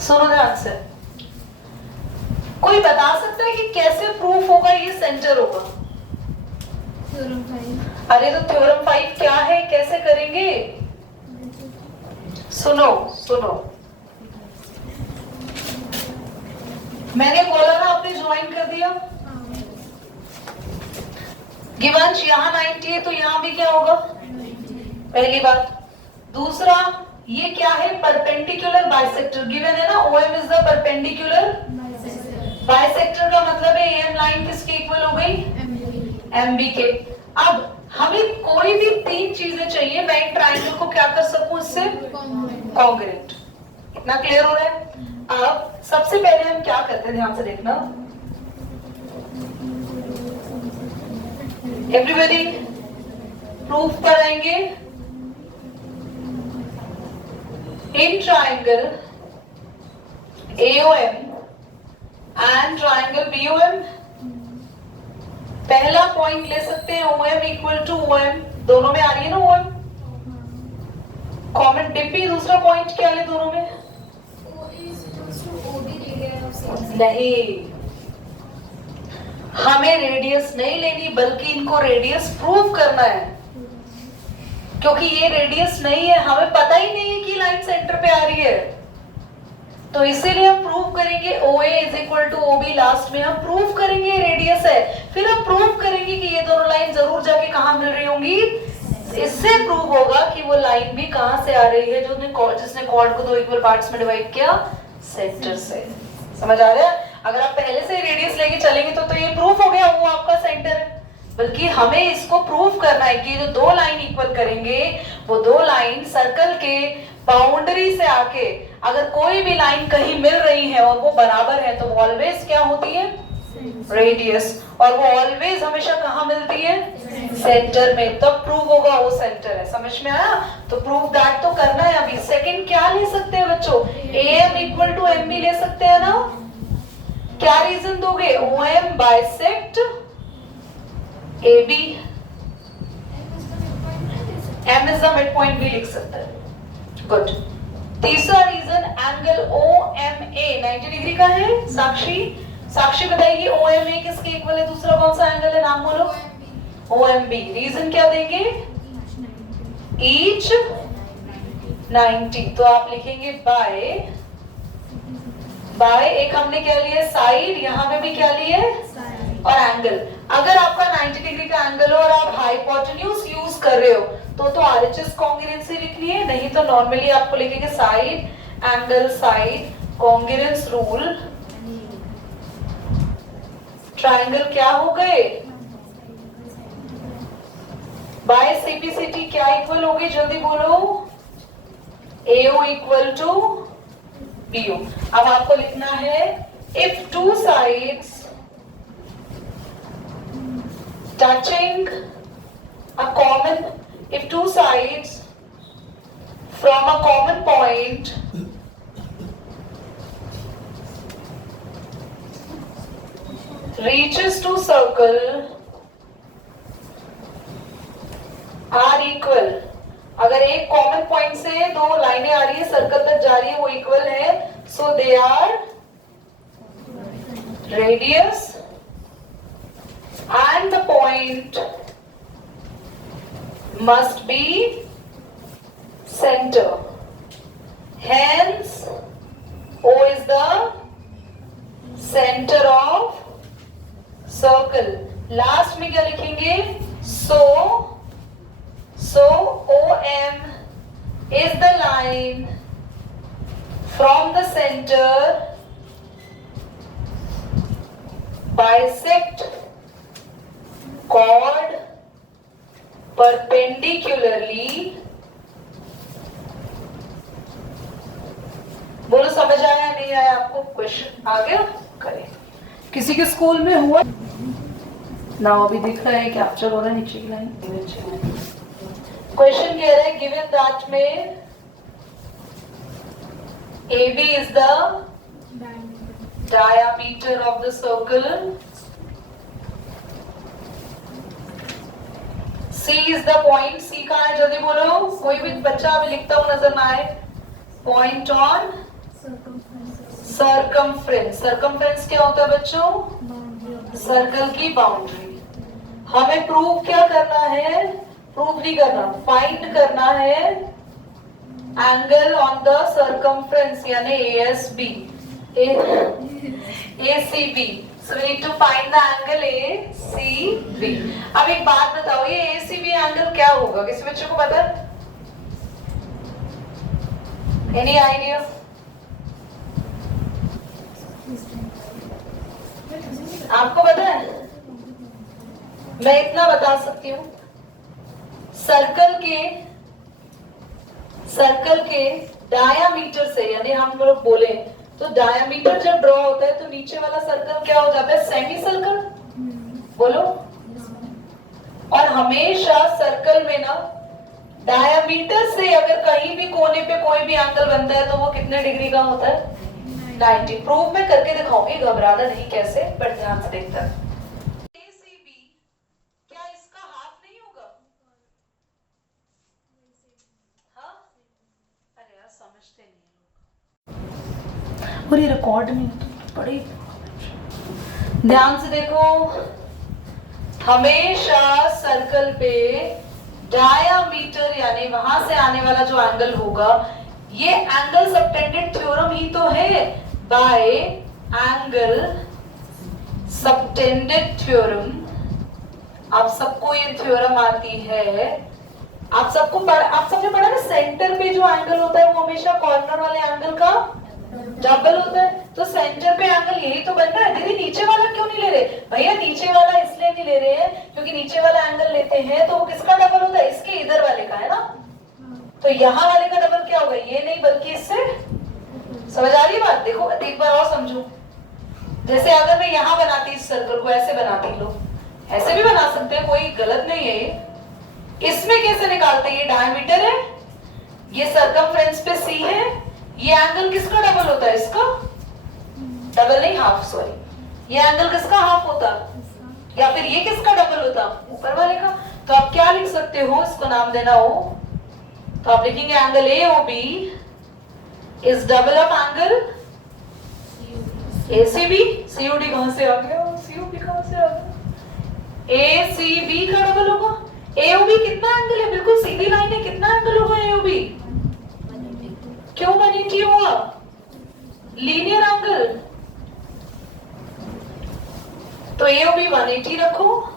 सुनो ध्यान से, कोई बता सकता है कि कैसे प्रूफ होगा ये सेंटर होगा? थ्योरम 5। अरे तो थ्योरम 5 क्या है, कैसे करेंगे? सुनो सुनो, मैंने बोला ना आपने ज्वाइन कर दिया। गिवंश यहाँ 90 है तो यहाँ भी क्या होगा? पहली बात। दूसरा, ये क्या है? परपेंडिकुलर बाइसेक्टर गिवन है ना, OM is the perpendicular bisector का मतलब है AM लाइन किसके इक्वल हो गई? MB के। अब हमें कोई भी तीन चीजें चाहिए, मैं एक ट्रायंगल को क्या कर सकूं इससे? कॉन्ग्रुएंट। इतना क्लियर हो रहा है? अब सबसे पहले हम क्या करते हैं, ध्यान से देखना एवरीबॉडी, प्रूफ कराएंगे in triangle AOM and triangle BOM। पहला पॉइंट ले सकते हैं OM इक्वल टू OM, दोनों में आ रही है ना OM कॉमन डिपी। दूसरा पॉइंट क्या ले दोनों में? नहीं, हमें रेडियस नहीं लेनी बल्कि इनको रेडियस प्रूव करना है, क्योंकि ये रेडियस नहीं है, हमें पता ही नहीं है कि लाइन सेंटर पे आ रही है। तो इसीलिए हम प्रूव करेंगे OA is equal to OB, last में हम प्रूव करेंगे रेडियस है, फिर हम प्रूव करेंगे कि ये दोनों लाइन जरूर जाके कहां मिल रही होंगी। इससे प्रूव होगा कि वो लाइन भी कहां से आ रही है, जिसने कॉर्ड को दो इक्वल पार्ट्स में डिवाइड किया, सेंटर से। समझ आ रहा है? अगर आप पहले से रेडियस लेके चलेंगे तो ये प्रूफ हो गया वो आपका सेंटर है, बल्कि हमें इसको प्रूव करना है कि जो दो लाइन इक्वल करेंगे वो दो लाइन सर्कल के बाउंड्री से आके अगर कोई भी लाइन कहीं मिल रही है और वो बराबर है तो वो ऑलवेज क्या होती है? रेडियस। और वो ऑलवेज हमेशा कहाँ मिलती है? सेंटर में। तब प्रूव होगा वो सेंटर है। समझ में आया? तो प्रूव दैट तो करना है अभी। सेकंड क्या ले सकते हैं बच्चों? AM इक्वल टू MB ले सकते हैं ना? क्या रीजन दोगे? OM bisect AB, M is the mid point भी लिख सकते हैं। गुड। तीसरा रीजन एंगल OMA 90 डिग्री का है। साक्षी बताएगी OMA किसके इक्वल है? दूसरा कौन सा एंगल है, नाम बोलो? OMB। रीजन क्या देंगे? ईच 90। तो आप लिखेंगे बाय एक हमने क्या लिया? साइड। यहां पे भी क्या लिए? और एंगल। अगर आपका 90 डिग्री का एंगल हो और आप हाइपोटेन्यूज यूज कर रहे हो तो RHS कॉन्ग्रुएंसी लिखनी है, नहीं तो नॉर्मली आपको लिखेंगे side angle side congruence rule. Triangle क्या हो गए? बाय CPCT क्या इक्वल होगी? जल्दी बोलो। AO equal to BO। अब आपको लिखना है if two sides touching a common, if two sides from a common point reaches to circle are equal। अगर एक कॉमन पॉइंट से दो लाइनें आ रही है, सर्कल तक जा रही है, वो इक्वल है, so they are radius and the point must be center. Hence, O is the center of circle. Last में क्या लिखेंगे? So OM is the line from the center bisect chord perpendicularly। बोलो समझ आया नहीं आया आपको? क्वेश्चन आ गया? करें। किसी के स्कूल में हुआ ना? अभी दिख रहा है, कैप्चर हो रहा है नीचे की लाइन। क्वेश्चन कह रहा है गिवन दैट में AB is the diameter of the circle, C is the point। C कहाँ है? जल्दी बोलो, कोई भी बच्चा अभी लिखता हुआ नजर ना आए। Point on circumference. सरकमफ्रेंस क्या होता है बच्चों? सर्कल की बाउंड्री। हमें प्रूव क्या करना है? प्रूव नहीं करना, फाइंड करना है एंगल ऑन द सरकमफ्रेंस यानी ASB, ACB। So we need to find the angle ACB। अब एक बात बताओ, ये ACB एंगल क्या होगा? किसी बच्चे को पता है? Any idea? आपको पता है? मैं इतना बता सकती हूँ, सर्कल के डायामीटर से, यानी हम लोग बोले तो डायामीटर जब ड्रॉ होता है तो नीचे वाला सर्कल क्या हो जाता है? Semi circle. बोलो। और हमेशा सर्कल में ना डायामीटर से अगर कहीं भी कोने पे कोई भी एंगल बनता है तो वो कितने डिग्री का होता है? 90। प्रूव मैं करके दिखाऊंगी, घबराना नहीं कैसे, बट ध्यान से देखता है। ACB क्या इसका हाफ नहीं होगा? हाँ? अरे यार समझते नहीं लोग। और ये रिकॉर्ड नहीं होता, बड़ी ध्यान से देखो। हमेशा सर्कल पे डायामीटर यानी वहां से आने वाला जो एंगल होगा, ये एंगल सबटेंडेड थ्योरम ही तो है। बाय एंगल सबटेंडेड थ्योरम, आप सबको ये थ्योरम आती है। आप सबने पढ़ा ना, सेंटर पे जो एंगल होता है वो हमेशा कॉर्नर वाले एंगल का डबल होता है। तो सेंटर पे एंगल यही तो बनना है। दीदी नीचे वाला क्यों नहीं ले रहे? भैया नीचे वाला इसलिए नहीं ले रहे हैं क्योंकि नीचे वाला एंगल लेते हैं तो वो किसका डबल होता है? इसके इधर वाले का, है ना? तो यहाँ वाले का डबल क्या होगा? ये नहीं बल्कि इससे। समझ आ रही है बात? देखो एक बार और समझो। जैसे अगर मैं यहाँ बनाती इस सर्कल को, ऐसे बनाती, लोग ऐसे भी बना सकते हैं, कोई गलत नहीं है ये। इसमें कैसे निकालते हैं? ये डायमीटर है, ये सरकमफ्रेंस पे C है, ये एंगल किसका डबल होता है? इसका डबल नहीं, हाफ, सॉरी। ये एंगल किसका हाफ होता? या फिर ये किसका डबल होता? ऊपर वाले का। तो आप क्या लिख सकते हो? इसको नाम देना हो तो आप लिखेंगे angle AOB is double of angle ACB। COD कहां से आ गया? COD कहां से आ गया? ACB का डबल होगा। AOB कितना एंगल है? बिल्कुल सीधी लाइन है, कितना एंगल होगा AOB? क्यों 180 होगा? Linear angle. तो AOB 180 रखो।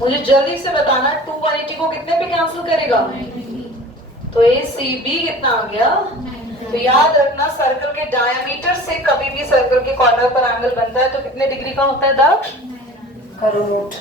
मुझे जल्दी से बताना 2 180 को कितने पे कैंसिल करेगा? तो ACB कितना आ गया? तो याद रखना, सर्कल के डायमीटर से कभी भी सर्कल के कॉर्नर पर एंगल बनता है तो कितने डिग्री का होता है दक्ष? करो नोट।